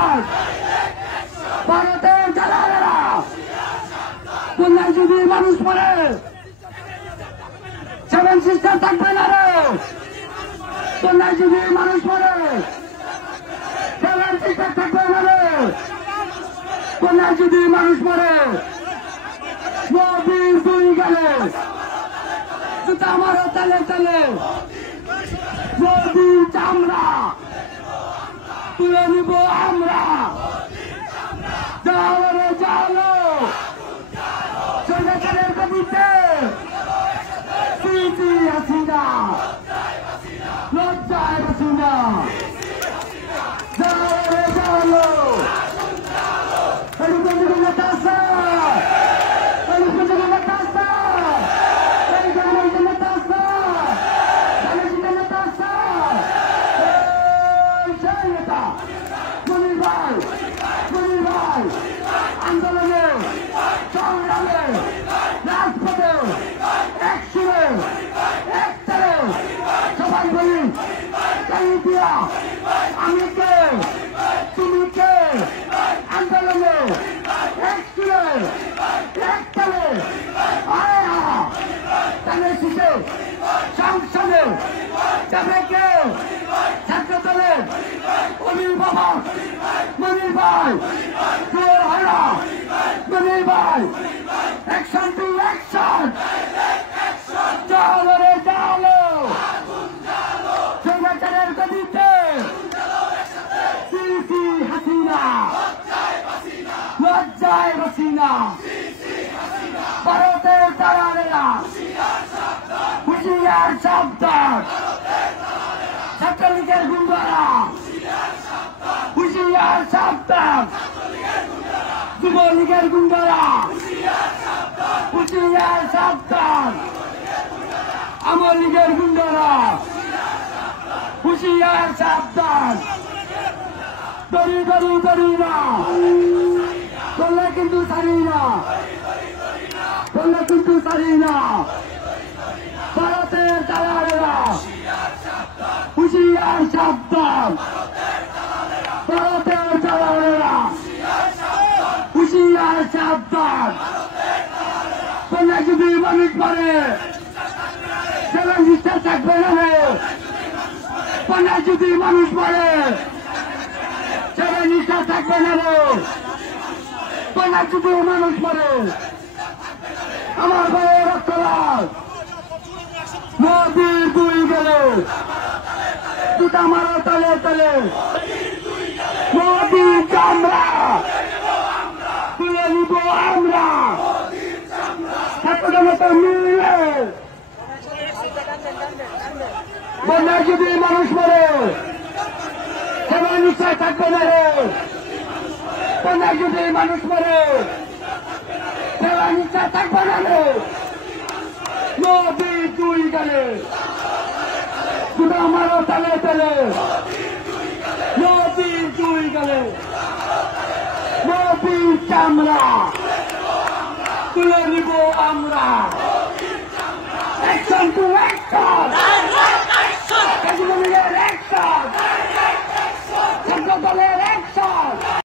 Action, ভারতের দালালেরা কল্যাণ যদি মানুষ মরে, সেভেন সিস্টার থাকবে না রে। কল্যাণ যদি মানুষ মরে, সেভেন সিস্টার থাকবে না রে। কল্যাণ যদি মানুষ মরে, নবীর দুই গেলে জুতা আমারও তালে তালে, নবীর চামড়া তুলে নিব আমরা। জালো রে জালো, সরকারের কবিতে সিসি হাসিনা, লজ্জায় হাসিনা। জালো রে জালো, আন্দোলনে সংগ্রামে রাজপথে একসুরে একতারে সবাই বলি দিয়া আমি কে তুমি কে। আন্দোলনে একসুরে একতারে আয়া তাদের শিশে সংসদে যাবে কে। ছাত্র দলের অভিভাবক মনির ভাই তোর হারা, মনির ভাই অ্যাকশন টু অ্যাকশন। চলো রে চলো, সরকারের গতিতে সিসি হাসিনা, লজ্জায় হাসিনা। ভারতের দালালেরা হুঁশিয়ার সাবধান, ছাত্রলীগের গুন্ডারা হুঁশিয়ার সাবধান, যুবলীগের গুন্ডারা হুঁশিয়ার সাবধান, আওয়ামী লীগের গুন্ডারা হুঁশিয়ার সাবধান। দড়ি দড়ি দড়ি না তোলে কিন্তু সারি না, তোলে কিন্তু সারি না। ভারতের দালালেরা হুঁশিয়ার সাবধান, ভারতের দালালেরা হুঁশিয়ার সাবধান। কন্যা যদি মানুষ মারে, সেভেন সিস্টার থাকবে না রে। কন্যা যদি মানুষ মারে, সেভেন সিস্টার থাকবে না রে। কন্যা যদি মানুষ মারে, আমার ভাইয়ের রক্ত লাল নদীর দুই গেলে জুতা মারো তলে তলে, নদীর চামড়া তুলে নিব আমরা। ছাত্রজনতা মিলে বন্যায় যদি মানুষ মরে, সেবা নিশ্চয় থাকবে না রে। বন্যায় যদি মানুষ মরে, সেবা নিশ্চয় থাকবে না রে। নদীর দুই গেলে জুতা মারো তলে তলে, নদীর দুই গেলে নদীর চামড়া তুলে নিব আমরা। Action to action, action